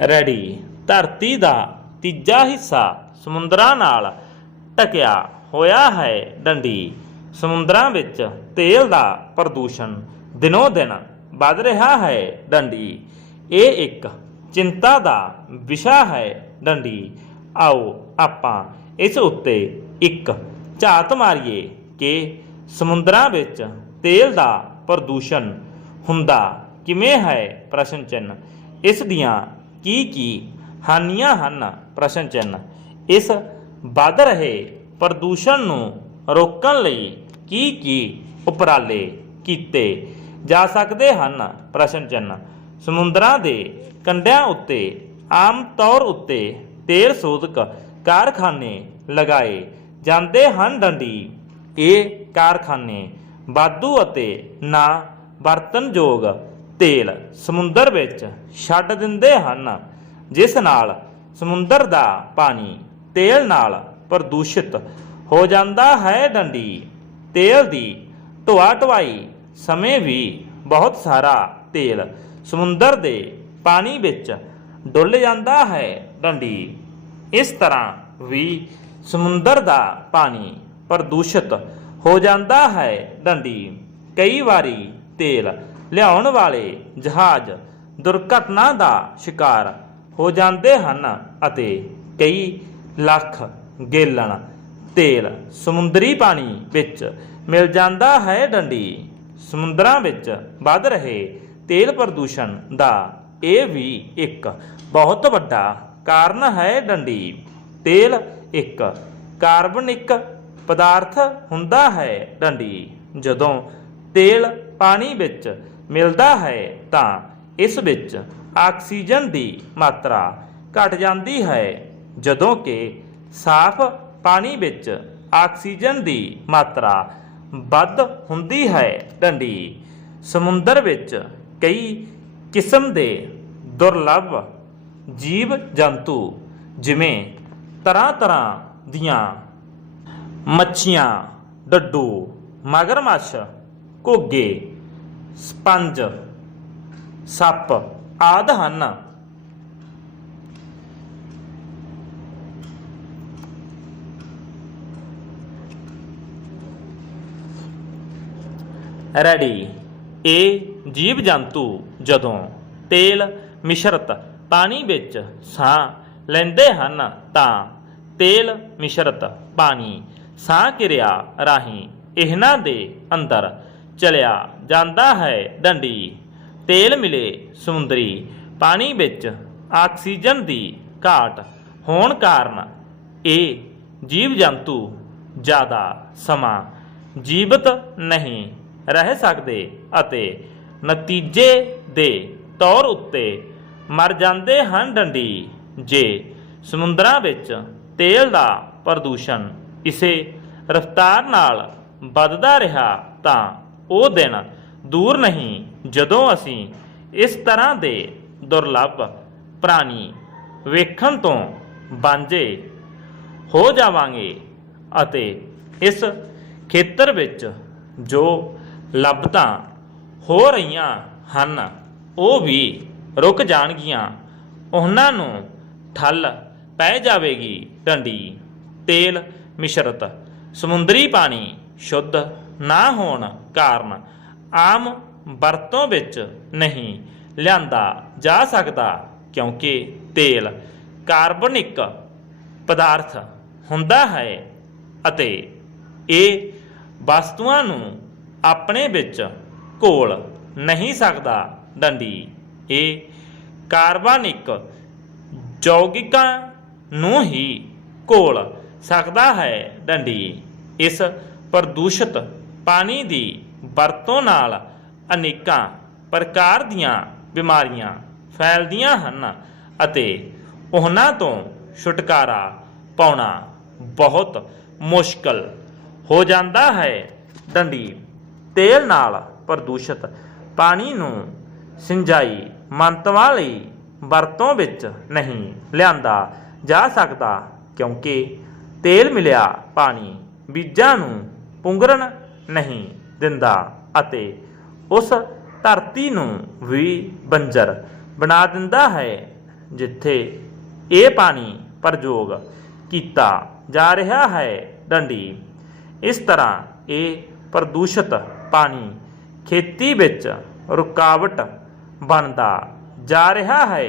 Ready. ਧਰਤੀ ਦਾ ਤੀਜਾ ਹਿੱਸਾ ਸਮੁੰਦਰਾਂ ਨਾਲ ਟਕਿਆ ਹੋਇਆ ਹੈ ਡੰਡੀ। ਸਮੁੰਦਰਾਂ ਵਿੱਚ ਤੇਲ ਦਾ ਪ੍ਰਦੂਸ਼ਣ ਦਿਨੋ ਦਿਨ ਵੱਧ ਰਿਹਾ ਹੈ ਡੰਡੀ। ਇਹ ਇੱਕ ਚਿੰਤਾ ਦਾ ਵਿਸ਼ਾ ਹੈ ਡੰਡੀ। ਆਓ ਆਪਾਂ ਇਸ ਉੱਤੇ ਇੱਕ ਝਾਤ ਮਾਰੀਏ ਕਿ ਸਮੁੰਦਰਾਂ ਵਿੱਚ ਤੇਲ ਦਾ ਪ੍ਰਦੂਸ਼ਣ ਹੁੰਦਾ ਕਿਵੇਂ ਹੈ ਪ੍ਰਸ਼ਨ ਚਿੰਨ ਇਸ ਦੀਆਂ ਕੀ ਕੀ ਹਾਨੀਆਂ ਹਨ? ਪ੍ਰਸ਼ਨ ਚਿੰਨ ਇਸ ਵੱਧ ਰਹੇ ਪ੍ਰਦੂਸ਼ਣ ਨੂੰ ਰੋਕਣ ਲਈ ਕੀ ਕੀ ਉਪਰਾਲੇ ਕੀਤੇ ਜਾ ਸਕਦੇ ਹਨ? ਪ੍ਰਸ਼ਨ ਚਿੰਨ ਸਮੁੰਦਰਾਂ ਦੇ ਕੰਢਿਆਂ ਉੱਤੇ, ਆਮ ਤੌਰ ਉੱਤੇ ਤੇਲ ਸੋਧਕ ਕਾਰਖਾਨੇ ਲਗਾਏ ਜਾਂਦੇ ਹਨ ਡੰਡੀ। ਇਹ ਕਾਰਖਾਨੇ ਵਾਧੂ ਅਤੇ ਨਾ ਵਰਤਨਯੋਗ ਤੇਲ ਸਮੁੰਦਰ ਵਿੱਚ ਛੱਡ ਦਿੰਦੇ ਹਨ, ਜਿਸ ਨਾਲ ਸਮੁੰਦਰ ਦਾ ਪਾਣੀ ਤੇਲ ਨਾਲ ਪ੍ਰਦੂਸ਼ਿਤ ਹੋ ਜਾਂਦਾ ਹੈ ਡੰਡੀ। ਤੇਲ ਦੀ ਢੋਆ ਢਵਾਈ ਸਮੇਂ ਵੀ ਬਹੁਤ ਸਾਰਾ ਤੇਲ ਸਮੁੰਦਰ ਦੇ ਪਾਣੀ ਵਿੱਚ ਡੁੱਲ ਜਾਂਦਾ ਹੈ ਡੰਡੀ। ਇਸ ਤਰ੍ਹਾਂ ਵੀ ਸਮੁੰਦਰ ਦਾ ਪਾਣੀ ਪ੍ਰਦੂਸ਼ਿਤ ਹੋ ਜਾਂਦਾ ਹੈ ਡੰਡੀ। ਕਈ ਵਾਰੀ ਤੇਲ ਲਿਆਉਣ ਵਾਲੇ ਜਹਾਜ਼ ਦੁਰਘਟਨਾ ਦਾ ਸ਼ਿਕਾਰ ਹੋ ਜਾਂਦੇ ਹਨ ਅਤੇ ਕਈ ਲੱਖ ਗੇਲਣ ਤੇਲ ਸਮੁੰਦਰੀ ਪਾਣੀ ਵਿੱਚ ਮਿਲ ਜਾਂਦਾ ਹੈ ਡੰਡੀ। ਸਮੁੰਦਰਾਂ ਵਿੱਚ ਵੱਧ ਰਹੇ ਤੇਲ ਪ੍ਰਦੂਸ਼ਣ ਦਾ ਇਹ ਵੀ ਇੱਕ ਬਹੁਤ ਵੱਡਾ ਕਾਰਨ ਹੈ ਡੰਡੀ। ਤੇਲ ਇੱਕ ਕਾਰਬਨਿਕ ਪਦਾਰਥ ਹੁੰਦਾ ਹੈ ਡੰਡੀ। ਜਦੋਂ ਤੇਲ ਪਾਣੀ ਵਿੱਚ ਮਿਲਦਾ ਹੈ ਤਾਂ ਇਸ ਵਿੱਚ ਆਕਸੀਜਨ ਦੀ ਮਾਤਰਾ ਘਟ ਜਾਂਦੀ ਹੈ, ਜਦੋਂ ਕਿ ਸਾਫ਼ ਪਾਣੀ ਵਿੱਚ ਆਕਸੀਜਨ ਦੀ ਮਾਤਰਾ ਵੱਧ ਹੁੰਦੀ ਹੈ। ਡੰਡੀ, ਸਮੁੰਦਰ ਵਿੱਚ ਕਈ ਕਿਸਮ ਦੇ ਦੁਰਲੱਭ ਜੀਵ ਜੰਤੂ ਜਿਵੇਂ ਤਰ੍ਹਾਂ ਤਰ੍ਹਾਂ ਦੀਆਂ ਮੱਛੀਆਂ, ਡੱਡੂ, ਮਗਰਮੱਛ, ਘੋਗੇ ਸਪੰਜ, ਸੱਪ ਆਦਿ ਹਨ। ਰੈਡੀ। ਇਹ ਜੀਵ ਜੰਤੂ ਜਦੋਂ ਤੇਲ, ਮਿਸ਼ਰਤ, ਪਾਣੀ ਵਿੱਚ ਸਾਹ ਲੈਂਦੇ ਹਨ ਤਾਂ ਤੇਲ, ਮਿਸ਼ਰਤ, ਪਾਣੀ ਸਾਹ ਕਿਰਿਆ ਰਾਹੀਂ ਇਹਨਾਂ ਦੇ ਅੰਦਰ ਚਲਿਆ ਜਾਂਦਾ ਹੈ ਡੰਡੀ। ਤੇਲ ਮਿਲੇ ਸਮੁੰਦਰੀ, ਪਾਣੀ ਵਿੱਚ ਆਕਸੀਜਨ ਦੀ ਘਾਟ ਹੋਣ ਕਾਰਨ ਇਹ ਜੀਵ ਜੰਤੂ ਜ਼ਿਆਦਾ ਸਮਾਂ ਜੀਵਤ ਨਹੀਂ ਰਹਿ ਸਕਦੇ ਅਤੇ ਨਤੀਜੇ ਦੇ ਤੌਰ ਉੱਤੇ ਮਰ ਜਾਂਦੇ ਹਨ ਡੰਡੀ। ਜੇ ਸਮੁੰਦਰਾਂ ਵਿੱਚ ਤੇਲ ਦਾ ਪ੍ਰਦੂਸ਼ਣ ਇਸੇ ਰਫ਼ਤਾਰ ਨਾਲ ਵੱਧਦਾ ਰਿਹਾ ਤਾਂ ਉਹ ਦਿਨ ਦੂਰ ਨਹੀਂ ਜਦੋਂ ਅਸੀਂ ਇਸ ਤਰ੍ਹਾਂ ਦੇ ਦੁਰਲੱਭ ਪ੍ਰਾਣੀ ਵੇਖਣ ਤੋਂ ਵਾਂਝੇ ਹੋ ਜਾਵਾਂਗੇ ਅਤੇ ਇਸ ਖੇਤਰ ਵਿੱਚ ਜੋ ਲੱਭਤਾਂ ਹੋ ਰਹੀਆਂ ਹਨ, ਉਹ ਵੀ ਰੁਕ ਜਾਣਗੀਆਂ। ਉਹਨਾਂ ਨੂੰ ਠੱਲ ਪੈ ਜਾਵੇਗੀ, ਡੰਡੀ, ਤੇਲ, ਮਿਸ਼ਰਤ, ਸਮੁੰਦਰੀ ਪਾਣੀ, ਸ਼ੁੱਧ ਨਾ ਹੋਣ ਕਾਰਨ ਆਮ ਵਰਤੋਂ ਵਿੱਚ ਨਹੀਂ ਲਿਆਂਦਾ ਜਾ ਸਕਦਾ, ਕਿਉਂਕਿ ਤੇਲ ਕਾਰਬਨਿਕ ਪਦਾਰਥ ਹੁੰਦਾ ਹੈ ਅਤੇ ਇਹ ਵਸਤੂਆਂ ਨੂੰ ਆਪਣੇ ਵਿੱਚ ਘੋਲ ਨਹੀਂ ਸਕਦਾ। ਡੰਡੀ, ਇਹ ਕਾਰਬਨਿਕ ਯੌਗਿਕਾਂ ਨੂੰ ਹੀ ਘੋਲ ਸਕਦਾ ਹੈ। ਡੰਡੀ, ਇਸ ਪ੍ਰਦੂਸ਼ਿਤ ਪਾਣੀ ਦੀ ਵਰਤੋਂ ਨਾਲ ਅਨੇਕਾਂ ਪ੍ਰਕਾਰ ਦੀਆਂ ਬਿਮਾਰੀਆਂ ਫੈਲਦੀਆਂ ਹਨ ਅਤੇ ਉਹਨਾਂ ਤੋਂ ਛੁਟਕਾਰਾ ਪਾਉਣਾ ਬਹੁਤ ਮੁਸ਼ਕਲ ਹੋ ਜਾਂਦਾ ਹੈ। ਡੰਡੀ ਤੇਲ ਨਾਲ ਪ੍ਰਦੂਸ਼ਿਤ ਪਾਣੀ ਨੂੰ ਸਿੰਜਾਈ ਮੰਤਵਾਂ ਲਈ ਵਰਤੋਂ ਵਿੱਚ ਨਹੀਂ ਲਿਆਂਦਾ ਜਾ ਸਕਦਾ ਕਿਉਂਕਿ ਤੇਲ ਮਿਲਿਆ ਪਾਣੀ ਬੀਜਾਂ ਨੂੰ ਪੁੰਗਰਨ ਨਹੀਂ ਦਿੰਦਾ ਅਤੇ ਉਸ ਧਰਤੀ ਨੂੰ ਵੀ ਬੰਜਰ ਬਣਾ ਦਿੰਦਾ ਹੈ, ਜਿੱਥੇ ਇਹ ਪਾਣੀ ਪ੍ਰਯੋਗ ਕੀਤਾ ਜਾ ਰਿਹਾ ਹੈ, ਡੰਡੀ। ਇਸ ਤਰ੍ਹਾਂ ਇਹ ਪ੍ਰਦੂਸ਼ਿਤ ਪਾਣੀ ਖੇਤੀ ਵਿੱਚ ਰੁਕਾਵਟ ਬਣਦਾ ਜਾ ਰਿਹਾ ਹੈ।